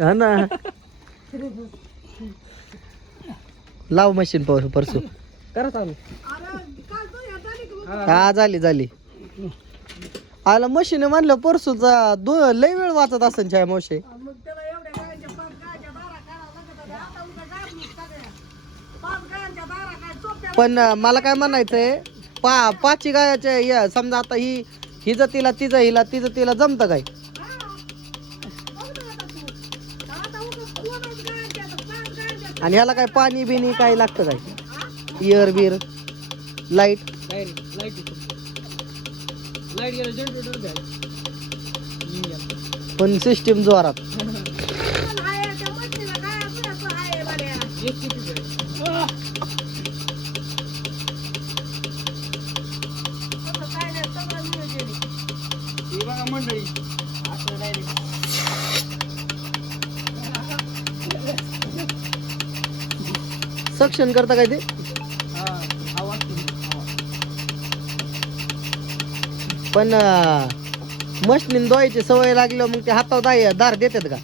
हा ना लाव मशीन परसू करा चालू. हा झाली आला मशीन म्हणलं परसूचा लय वेळ वाचत असेल छाया मावशी. पण मला काय म्हणायचंय पाची गायाच्या समजा आता हिचं तिला तिचं हिला तिचं तिला जमतं काय? आणि ह्याला काय पाणी बिनी काय लागतं काय? इयर बिर लाईट गेलं जनरेटर द्या. पण सिस्टीम जोरात. बघा मंडळी असं डायरेक्ट सक्शन करता काय ते? पण मशीन धुवायची सवय लागल्यावर मग ते हातावर दार देतात का?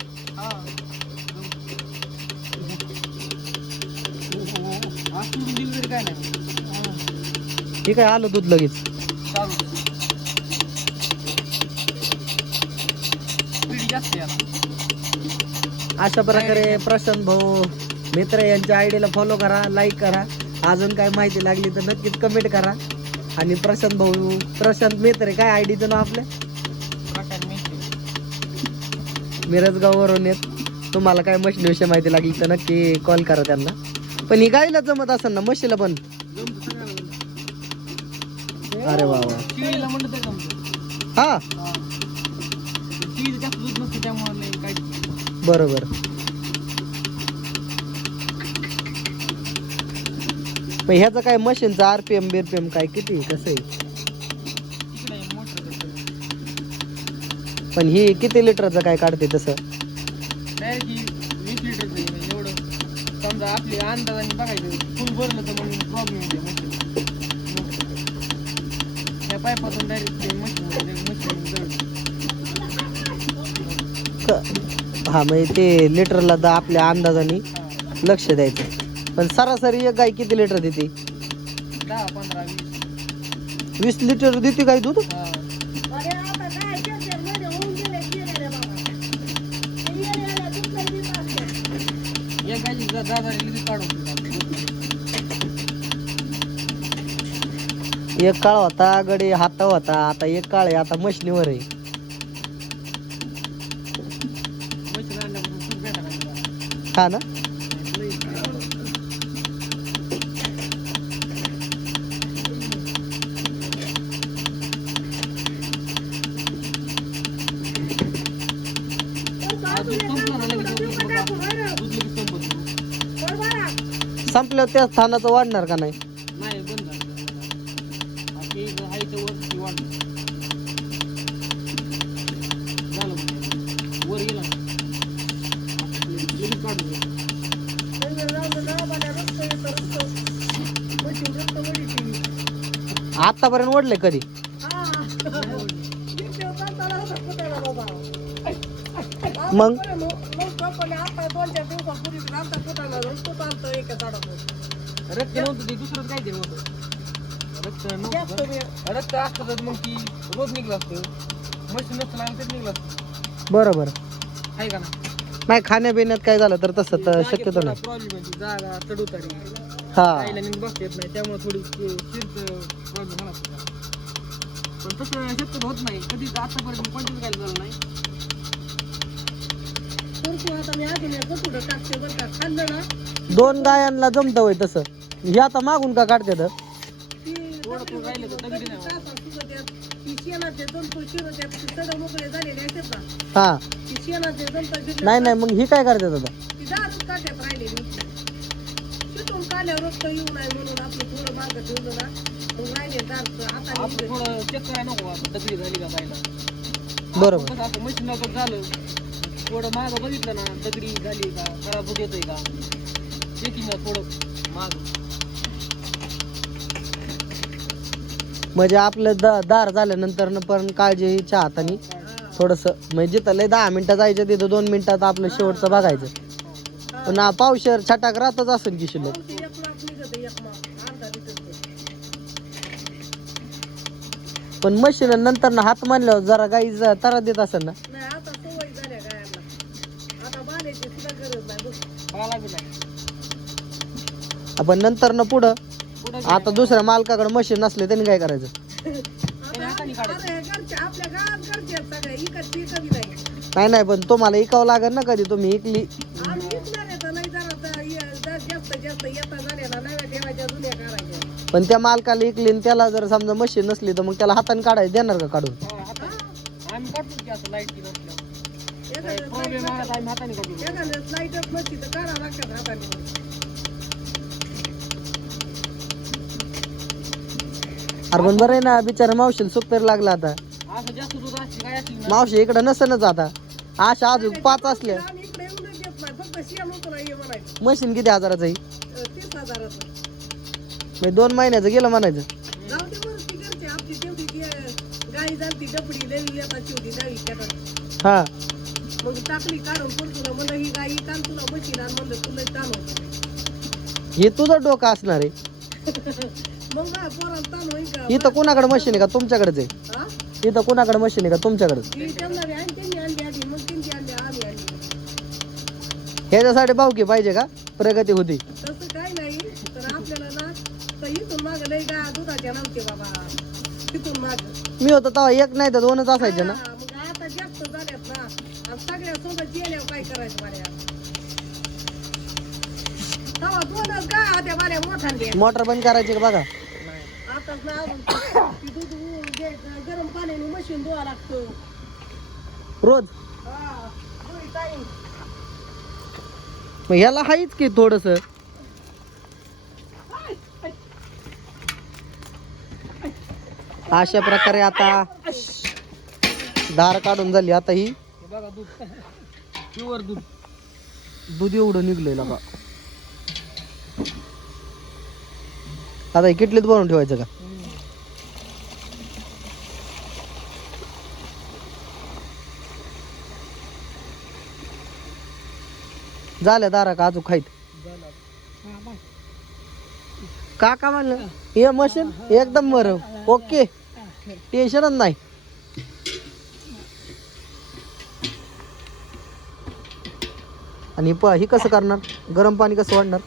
काय नाही ठीक आहे आलं दूध लगेच. अशा प्रकारे प्रशांत भाऊ मित्र यांच्या आयडीला फॉलो करा, लाईक करा. अजून काय माहिती लागली तर नक्कीच कमेंट करा. आणि प्रशांत मित्र काय आयडीचं नाव आपल्या मिरजगाववरून येत. तुम्हाला काय मशीन विषयी माहिती लागली तर नक्की कॉल करा त्यांना. पण ही गायला जमत असेल ना म्हशीला पण? अरे वा वा. हा बरोबर. पण ह्याचं काय मशीनचं आरपीएम बीरपीएम काय किती कसं आहे? पण ही किती लिटरचं काय काढते तसं? 20 लिटरचं एवढं समजा आपली अंदाजाने बघायचं फुल भरलं तर मग प्रॉब्लेम येते. त्या पाईपातून डायरेक्ट हा म्हणजे ते लिटरला आपल्या अंदाजाने लक्ष द्यायचं. पण सरासरी एक गाय किती लिटर देते? 10, 15, 20 लिटर देते गाय दूध? एक काळ होता गडी हाता होता, आता एक काळ आहे आता मशनीवर आहे. हा ना. संपल्यावर त्या स्थानाचं वाढणार का नाही? नाही बंद वर गेला आतापर्यंत ओढले कधी? मग रक्त नव्हतं ते दुसरं काय ते होतं. रक्त असतं तर मग ती रोज निघलं असतं. मशीन नसतं लागलं तर निघलं असतं. बरोबर आहे का ना? नाही खाण्यापिण्यात काय झालं तर तसं तर शक्यतो नाही. प्रॉब्लेम आहे जागा चढउतारी हा खायला नीट बसता येत नाही त्यामुळे थोडी प्रॉब्लेम होणार. पण तसं शक्य होत नाही कधी आतापर्यंत कोणतीच काय झालं नाही. दोन गायांना जमत होय तसं. हे आता मागून का काढते तर हा नाही नाही मग ही काय करते आता? बरोबर मशीन झालं थोडं माग बघितलं ना दगडी झाली का खराब होत येतोय का चेकिंग थोडं माग. म्हणजे आपलं दार झाल्यानंतर पण काळजी हिच्या हाताने थोडस म्हणजे जिथं लय 10 मिनिटं जायचं तिथं 2 मिनिटात आपलं शेवटचं बघायचं. पण पावशेर छटाक राहतच असेल की शिल्लक. पण मशीन नंतर ना हात मानल्यावर जरा गाई तारा देत असेल ना. आपण नंतर ना पुढं आता दुसऱ्या मालकाकडे मशीन नसले त्यांनी काय करायचं. नाही नाही पण तुम्हाला इकावं लागेल ना कधी तुम्ही इकली. पण त्या मालकाला इकली आणि त्याला जर समजा मशीन नसली तर मग त्याला हाताने काढायला देणार का काढून. अरे पण बरं आहे ना बिचारा मावशीला सुख तर लागला आता. मावशी इकडे नसनच आता अशा अजून 5 असल्या. मशीन किती हजाराचं आहे. 2 महिन्याचं गेलं म्हणायचं. हा मग टाकली काढून तुला म्हणलं ही गाई काढ तुला मशीन आण म्हणलं तुला ताण हे तुझं डोकं असणार आहे. मग पोराला ताण होईल का. इथं कोणाकडे मशीन आहे का तुमच्याकडेच आहे. इथं कोणाकडे मशीन आहे का तुमच्याकडेच. ह्याच्यासाठी भावकी पाहिजे का प्रगती होती. तसं काय नाही तर आपल्याला ना इथून माग लय गाय दुधाच्या नव्हते बाबा. तिथून माग मी होतो तेव्हा 1 नाही तर 2च असायचे ना. मग आता जास्त झाल्यात ना आणि सगळ्या सोबत गेल्यावर काय करायचं माझ्या. तेव्हा 2च गाय होत्या माझ्या मोठ्या. मोटर बंद करायची का बघा. आताच ना अजून दूध गरम पाण्याने मशीन धुवा लागतं रोज. मग ह्याला हायच की थोडस. अशा प्रकारे आता धार काढून झाली. आता ही प्युअर दूध दूध एवढं निघलंय का. आता ही किटलीत भरून ठेवायचं का. झाल्या दारा का अजून खाईत का म्हणलं हे मशीन एकदम बरं ओके टेन्शनच नाही. आणि ही कसं करणार गरम पाणी कसं वाढणार.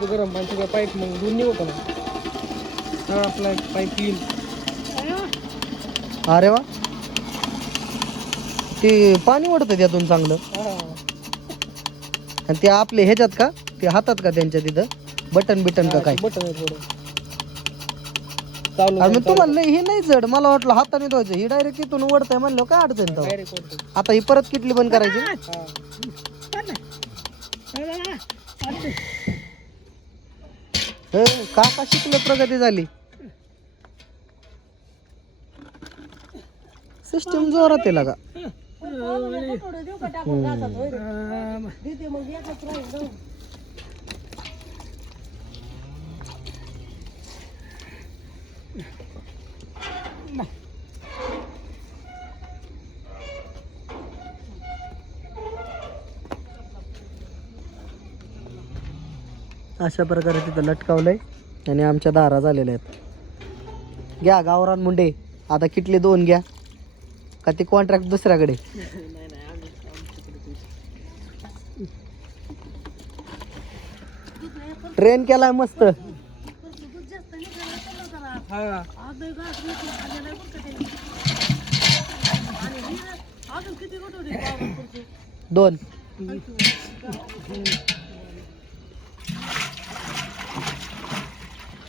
गरम पाणी सगळं पाईप मग दूध निघतो ना आपला पाईप क्लीन. अरे वा ते पाणी ओढतं त्यातून चांगलं. आणि ते आपले ह्याच्यात का ते हातात का त्यांच्या तिथं बटन बिटन का काय. बटन मग तुम्हाला हे नाही जड मला वाटलं हाताने धुवायचं. ही डायरेक्ट तिथून ओढतंय म्हणलं काय अडचण तर. आता ही परत किटली बंद करायची. काका शिकले प्रगती झाली. सिस्टम जोरात आहे का. अशा प्रकारे तिथं लटकावलंय आणि आमच्या दारा झालेल्या आहेत. घ्या गावरान मुंडे आता किटली 2 घ्या का ती कॉन्ट्रॅक्ट दुसऱ्याकडे. ट्रेन केलाय मस्त. दोन